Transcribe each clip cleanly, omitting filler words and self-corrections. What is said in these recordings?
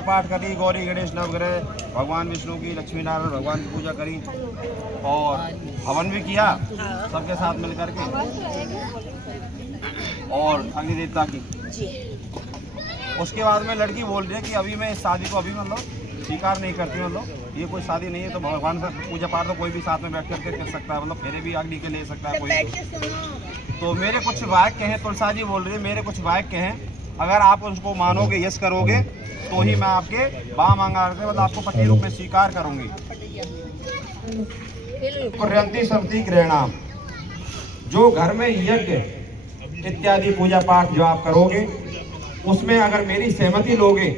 पाठ करी, गौरी गणेश नवग्रह भगवान विष्णु की, लक्ष्मी नारायण भगवान की पूजा करी और हवन भी किया सबके साथ मिल करके और अग्नि देवता की। उसके बाद में लड़की बोल रही है कि अभी मैं इस शादी को अभी मतलब स्वीकार नहीं करती, मतलब ये कोई शादी नहीं है। तो भगवान से पूजा पाठ तो कोई भी साथ में बैठ करके कर सकता है, मतलब फेरे भी अग्नि के ले सकता है कोई। तो मेरे कुछ वाक्य हैं, तुलसा जी बोल रही है मेरे कुछ वाक्य हैं, अगर आप उसको मानोगे, यस करोगे तो ही मैं आपके बाम मांगा मतलब आपको पति रूप में स्वीकार करूंगी। कुर्यंती समिति ग्रहणाम, जो घर में यज्ञ इत्यादि पूजा पाठ जो आप करोगे उसमें अगर मेरी सहमति लोगे,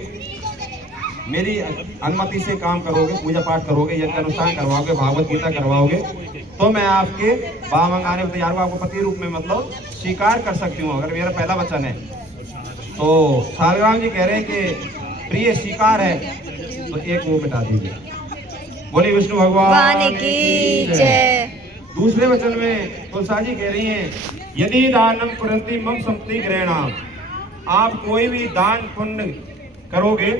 मेरी अनुमति से काम करोगे, पूजा पाठ करोगे, यज्ञ अनुष्ठान करवाओगे, भागवत गीता करवाओगे, तो मैं आपके बाम मंगाने को तैयार हूँ, आपको पति रूप में मतलब स्वीकार कर सकती हूँ, अगर मेरा पहला वचन है। तो सालग्राम जी कह रहे हैं कि प्रिय स्वीकार है, तो एक वो मिटा दीजिए। बोली विष्णु भगवान की जय। दूसरे वचन में तुलसा जी कह रही हैं यदि दानम कुरंती मम संपत्ति ग्रहणाम, आप कोई भी दान पुण्य करोगे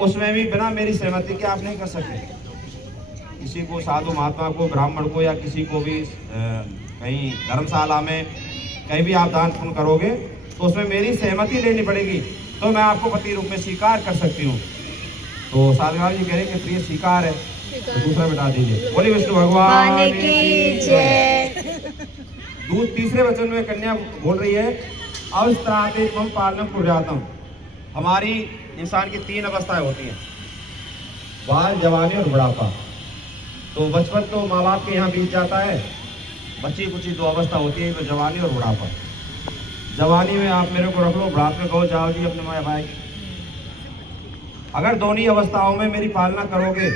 उसमें भी बिना मेरी सहमति के आप नहीं कर सकते। किसी को, साधु महात्मा को, ब्राह्मण को या किसी को भी कहीं धर्मशाला में कहीं भी आप दान पुण्य करोगे तो उसमें मेरी सहमति लेनी पड़ेगी, तो मैं आपको पति रूप में स्वीकार कर सकती हूँ। तो सालग्राम जी कह रहे हैं कि प्रिय स्वीकार है, तो दूसरा मिटा दीजिए। बोली विष्णु भगवान की जय। तीसरे वचन में कन्या बोल रही है अवस्थाते मम पालनम कुर्यातम, हमारी इंसान की 3 अवस्थाएं होती हैं, बाल, जवानी और बुढ़ापा। तो बचपन तो माँ बाप के यहाँ बीत जाता है, बच्ची कुची 2 अवस्था होती है, तो जवानी और बुढ़ापा। जवानी में आप मेरे को रख लो, बुढ़ापे में कहो जाओ जी अपने माँ भाई। अगर दोनों अवस्थाओं में मेरी पालना करोगे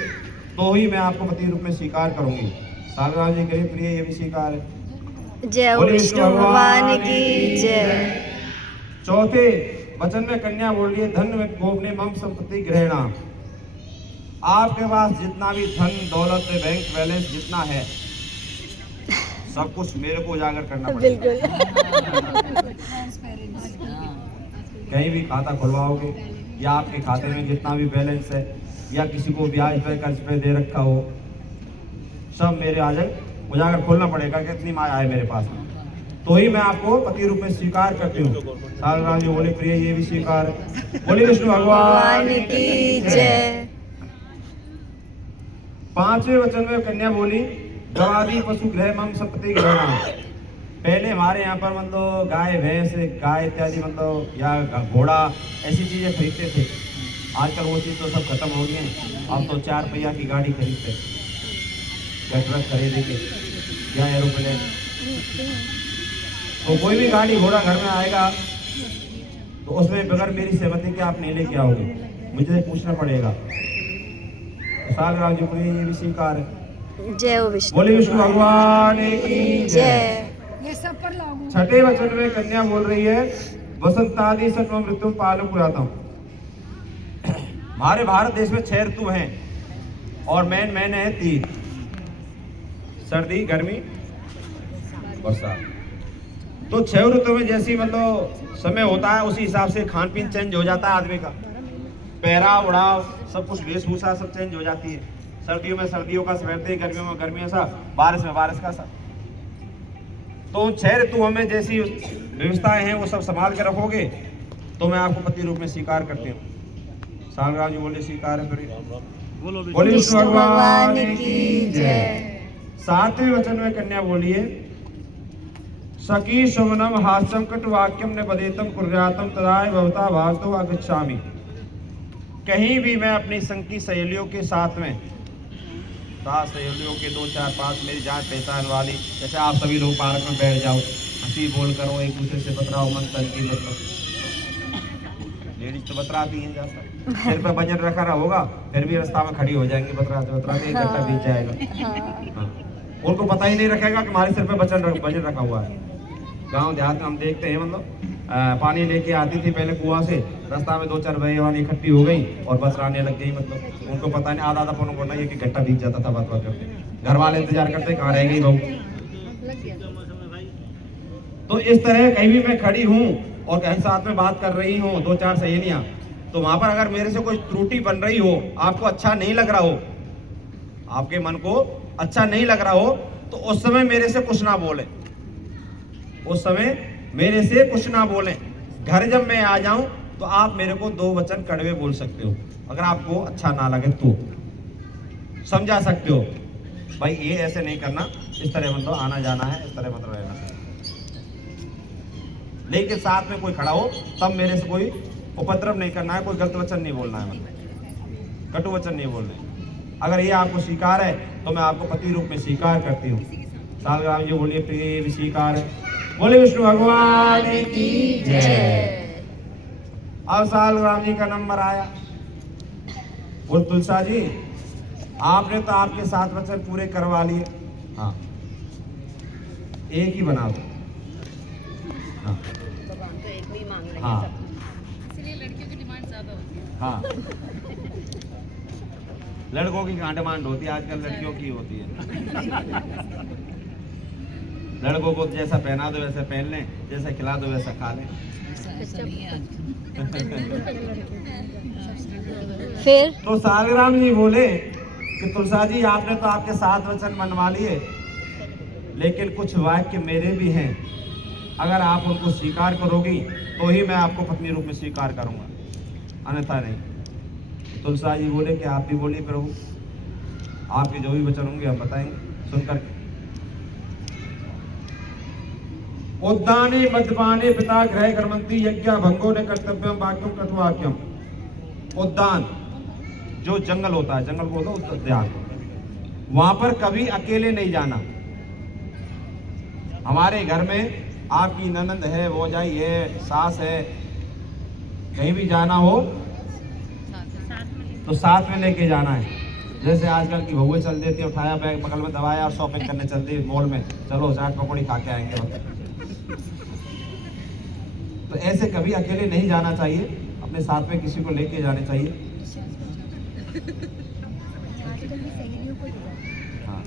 तो ही मैं आपको पति रूप में स्वीकार करूंगी। सालग्राम जी कहिए प्रिय ये भी स्वीकार है। जय विष्णु भगवान की जय। चौथे वचन में कन्या बोल रही है धन में गोपने मम संपत्ति ग्रहणा, आपके पास जितना भी धन दौलत बैंक बैलेंस जितना है सब कुछ मेरे को उजागर करना पड़ेगा। कहीं भी खाता खुलवाओगे या आपके खाते में जितना भी बैलेंस है या किसी को ब्याज पे कर्ज पे दे रखा हो, सब मेरे आ जाए, उजागर खोलना पड़ेगा कि इतनी माया है मेरे पास, तो ही मैं आपको पति रूप में स्वीकार करती हूँ। सालग्राम जी बोले प्रिय ये भी स्वीकार। बोले विष्णु भगवान की जय। 5वें वचन में कन्या बोली गवादी पशु गृह मम संपत्ति ग्रहणा। पहले हमारे यहाँ पर मतलब गाय भैंस गाय इत्यादि मतलब या घोड़ा ऐसी चीजें खरीदते थे, आजकल वो चीज़ तो सब खत्म हो गई है। अब तो 4 पहिया की गाड़ी खरीदते, या ट्रक खरीदेंगे या एरोप्लेन। तो कोई भी गाड़ी घोड़ा घर में आएगा तो उसमें बगैर मेरी सहमति के आप नहीं लेके आओगे, मुझे पूछना पड़ेगा। सालग्राम जी को ये भी स्वीकार है। जय विष्णु। बोले विष्णु भगवान की जय। ये सब पर लागू। 6ठे वचन में कन्या बोल रही है वसंतादि सर्व मृत्यु पालम पुरातम। हमारे भारत देश में 6 ऋतु हैं और मेन है 3, सर्दी, गर्मी, बरसात। तो 6 ऋतु में जैसी मतलब समय होता है उसी हिसाब से खान पीन चेंज हो जाता है आदमी का, पहराव उड़ाव सब कुछ, वेशभूषा सब चेंज हो जाती है। सर्दियों में सर्दियों का पहनते, गर्मियों में गर्मियों सा, बारिश में बारिश का सा। तो 6 ऋतुओं में जैसी व्यवस्थाएं हैं वो सब संभाल के रखोगे तो मैं आपको पति रूप में स्वीकार करती हूँ। सालग्राम जी बोले स्वीकार है। बोले विष्णु भगवान की जय। 7वें वचन में कन्या बोलिए सखी शमनम हास्यम कट वाक्यम ने बदेतम कुर्यातम तदाय भवता भागतो अगच्छामि। कहीं भी मैं अपनी संग की सहेलियों के साथ में, 7 सहेलियों के 2 4 5 मेरी जान पहचान वाली, जैसे आप सभी लोग पार्क में बैठ जाओ, हंसी बोल करो, एक दूसरे से बतराओ, मन तन की मतलब लेडीज तो बतराती हैं ज्यादा, सिर पे वजन रखा रहा होगा फिर भी रास्ता में खड़ी हो जाएंगी बतराते एक घंटा बीत जाएगा। हाँ। उनको पता ही नहीं रखेगा कि हमारे सिर पे वजन रखा हुआ है। गांव देहात में हम देखते हैं मतलब पानी लेके आती थी पहले कुआं से, रास्ता में 2 4 भैया इकट्ठी हो गई और बस आने लग गई, मतलब उनको पता नहीं, आधा पौना ये कि घंटा बीत जाता था बात करते, घर वाले इंतजार करते कहाँ रह गई बहू। तो इस तरह कहीं भी मैं खड़ी हूँ और कहीं साथ में बात कर रही हूँ 2 4 सहेलियाँ, तो वहां पर अगर मेरे से कोई त्रुटि बन रही हो, आपको अच्छा नहीं लग रहा हो, आपके मन को अच्छा नहीं लग रहा हो, तो उस समय मेरे से कुछ ना बोले, उस समय मेरे से कुछ ना बोले। घर जब मैं आ जाऊं तो आप मेरे को 2 वचन कड़वे बोल सकते हो, अगर आपको अच्छा ना लगे तो समझा सकते हो, भाई ये ऐसे नहीं करना, इस तरह मतलब आना जाना है, इस तरह मतलब रहना है। लेकिन साथ में कोई खड़ा हो तब मेरे से कोई उपद्रव नहीं करना है, कोई गलत वचन नहीं बोलना है, मतलब कटु वचन नहीं बोलने। अगर ये आपको स्वीकार है तो मैं आपको पति रूप में स्वीकार करती हूँ। सालग्राम जी बोलिए प्रिय स्वीकार है, बोले विष्णु भगवान की जय। अब सालग्राम जी का नंबर आया, बोल तुलसा जी आपने तो आपके 7 वचन पूरे करवा लिए, हाँ एक ही बना दो, हाँ भगवान तो एक भी मांग रहे हैं हाँ सब। इसलिए लड़कियों की डिमांड ज्यादा होती है। हाँ लड़कों की कहाँ डिमांड होती है, आजकल लड़कियों की होती है। लड़कों को जैसा पहना दो वैसा पहन लें, जैसा खिला दो वैसा खा लें। ऐसा नहीं है फिर तो सालग्राम जी बोले कि तुलसा जी आपने तो आपके 7 वचन मनवा लिए, लेकिन कुछ वाक्य मेरे भी हैं, अगर आप उनको स्वीकार करोगी तो ही मैं आपको पत्नी रूप में स्वीकार करूंगा, अन्यथा नहीं। तुलसा जी बोले कि आप भी बोलिए प्रभु, आपके जो भी वचन होंगे हम बताएंगे सुनकर। उद्याने मद्यपाने पिता गृह कर्मंती यज्ञ भंगो ने कर्तव्यम वाक्यम कटुवाक्यम। उद्यान जो जंगल होता है, जंगल को होता है उद्यान, वहां पर कभी अकेले नहीं जाना। हमारे घर में आपकी ननंद है, भौजाई है, सास है, कहीं भी जाना हो तो साथ में लेके जाना है। जैसे आजकल की बहुएं चल देती है, उठाया बैग बगल में दबाया और शॉपिंग करने चल दी मॉल में, चलो चाट पकौड़ी खा के आएंगे। तो ऐसे कभी अकेले नहीं जाना चाहिए, अपने साथ में किसी को लेके जाने चाहिए। हाँ।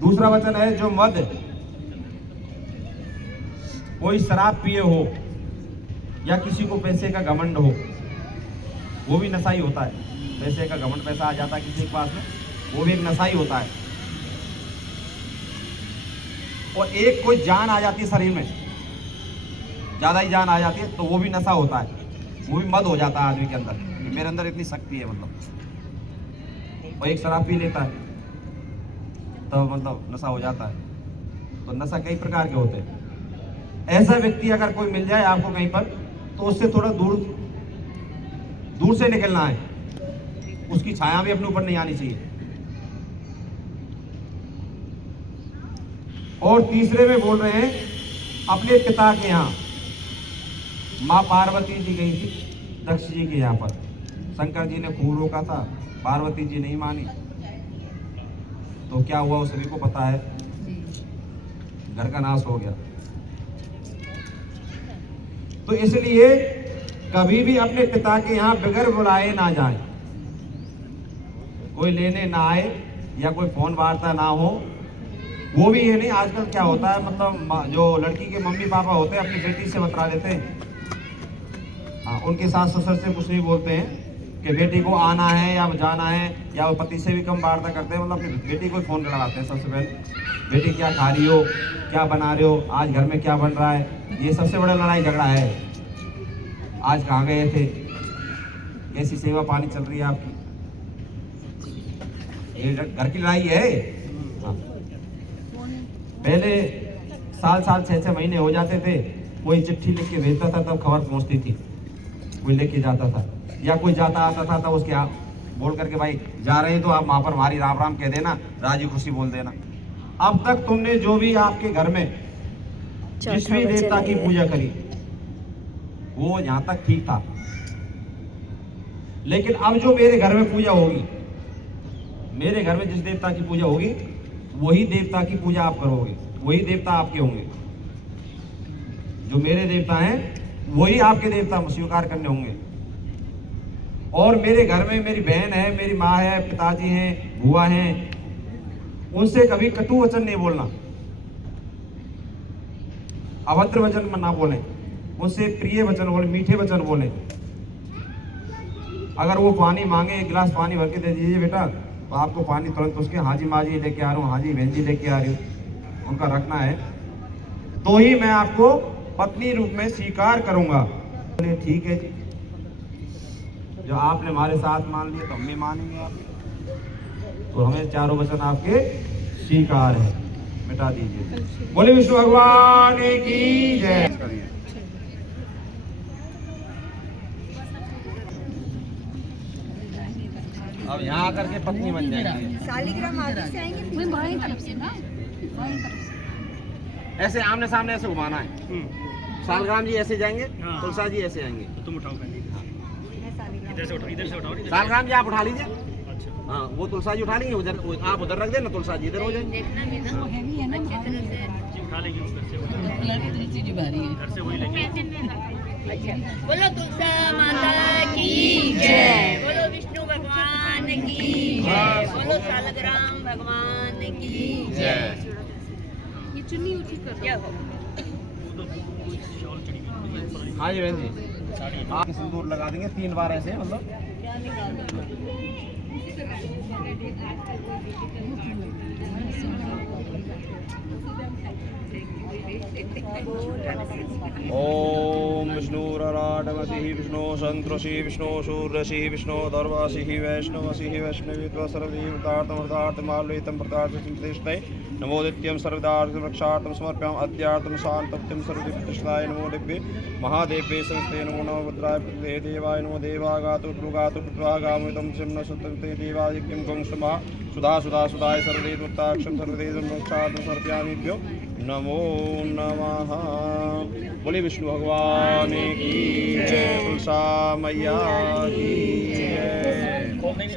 दूसरा वचन है जो मद कोई शराब पिए हो या किसी को पैसे का घमंड हो, वो भी नशा ही होता है। पैसे का घमंड, पैसा आ जाता है किसी के पास में, वो भी एक नशा ही होता है। और एक कोई जान आ जाती है शरीर में, ज्यादा ही जान आ जाती है, तो वो भी नशा होता है, वो भी मद हो जाता है आदमी के अंदर कि मेरे अंदर इतनी शक्ति है मतलब। और एक शराब पी लेता है तो मतलब नशा हो जाता है। तो नशा कई प्रकार के होते हैं। ऐसा व्यक्ति अगर कोई मिल जाए आपको कहीं पर, तो उससे थोड़ा दूर से निकलना है, उसकी छाया भी अपने ऊपर नहीं आनी चाहिए। और तीसरे में बोल रहे हैं अपने पिता के यहाँ, माँ पार्वती जी गई थी दक्ष जी के यहाँ पर, शंकर जी ने खूब रोका था, पार्वती जी नहीं मानी, तो क्या हुआ वो सभी को पता है, घर का नाश हो गया। तो इसलिए कभी भी अपने पिता के यहाँ बगैर बुलाए ना जाए, कोई लेने ना आए या कोई फोन वार्ता ना हो। वो भी ये नहीं, आजकल क्या होता है मतलब जो लड़की के मम्मी पापा होते हैं अपनी बेटी से बतला देते हैं, हाँ, उनके सास ससुर से कुछ नहीं बोलते हैं कि बेटी को आना है या जाना है, या वो पति से भी कम वार्ता करते हैं, मतलब अपनी बेटी को फोन लगाते हैं सबसे पहले, बेटी क्या खा रही हो, क्या बना रहे हो, आज घर में क्या बन रहा है। ये सबसे बड़ा लड़ाई झगड़ा है, आज कहाँ गए थे, कैसी सेवा पानी चल रही है आपकी, ये घर की लड़ाई है। हाँ। पहले साल 6-6 महीने हो जाते थे, कोई चिट्ठी लिख के भेजता था तब खबर पहुंचती थी, कोई लेके जाता था, या कोई जाता आता था तब उसके आप बोल करके भाई जा रहे हैं तो आप वहां पर हमारी राम राम कह देना, राजी खुशी बोल देना। अब तक तुमने जो भी आपके घर में जिस भी देवता की पूजा करी वो यहाँ तक ठीक था, लेकिन अब जो मेरे घर में पूजा होगी, मेरे घर में जिस देवता की पूजा होगी वही देवता की पूजा आप करोगे, वही देवता आपके होंगे। जो मेरे देवता हैं वही आपके देवता स्वीकार करने होंगे। और मेरे घर में मेरी बहन है, मेरी माँ है, पिताजी हैं, बुआ हैं, उनसे कभी कटु वचन नहीं बोलना, अभद्र वचन ना बोलें, उससे प्रिय वचन बोले, मीठे वचन बोले। अगर वो पानी मांगे, एक गिलास पानी भर के दे दीजिए बेटा, तो आपको पानी तुरंत उसके हाजी माजी लेके आ रहा हूँ, हाजी बहन जी लेके आ रही हूँ, उनका रखना है, तो ही मैं आपको पत्नी रूप में स्वीकार करूंगा। बोले ठीक है जी, जो आपने हमारे साथ मान लिया तो हम भी मानेंगे आप, तो हमें चारों वचन आपके स्वीकार है, मिटा दीजिए। बोले विष्णु भगवान की जय। अब यहाँ आकर के पत्नी बन जाएंगे। शालिग्राम आगे से आएंगे, वही बाएं तरफ से ना, बाएं तरफ से। ऐसे आमने सामने ऐसे घुमाना है। सालग्राम जी ऐसे जाएंगे, तुलसा जी ऐसे आएंगे। तुम उठाओ पहले, मैं शालिग्राम इधर से उठाओ, इधर से उठाओ। सालग्राम जी आप उठा लीजिए। अच्छा, हाँ, वो तुलसा जी उठा लेंगे, उधर आप उधर रख देना, तुलसा जी इधर हो जाएंगे। देखना भी ना, हैवी है ना, अच्छी तरह से। जी उठा लेंगे उधर से, तुलसी जी भारी है। इधर से वही लेंगे। अच्छा, बोलो तुलसा माता की जय, बोलो विष्णु भगवान की जय, बोलो शालग्राम भगवान की जय। ये चुन्नी ऊंची कर क्या हो? शॉल चढ़ी हुई है। हाँ जी बहन जी, साड़ी आप सिंदूर लगा देंगे 3 बार ऐसे, मतलब क्या निकाल दो? ओम विष्णुराटमसि विष्णु संतृषि विष्णु शूरसि विष्णु दर्वासि वैष्णवसि वैष्णवीत्व सर्वदेवतार्थमृतार्थमालयितं प्रदार्थसिंप्रतिष्ठै नमोदित्यं सर्वदार्थं रक्षार्थं समर्प्याम् अद्यार्थं शान्तप्त्यं सर्वदिप्रतिष्ठाय नमो दिव्ये महादेव्ये संस्ते नमो नमः रुद्राय प्रकृते देवाय नमो देवागातु गामितं सिंह सुतन्ते देवादित्यं गंसमः सुधा सुधा सुधाय सर्वदेवताक्षं सर्वदेवं रक्षार्थं सर्वयामिभ्यो नमो नमः। बोले विष्णु भगवान की जय, तुलसा मैया की जय। नहीं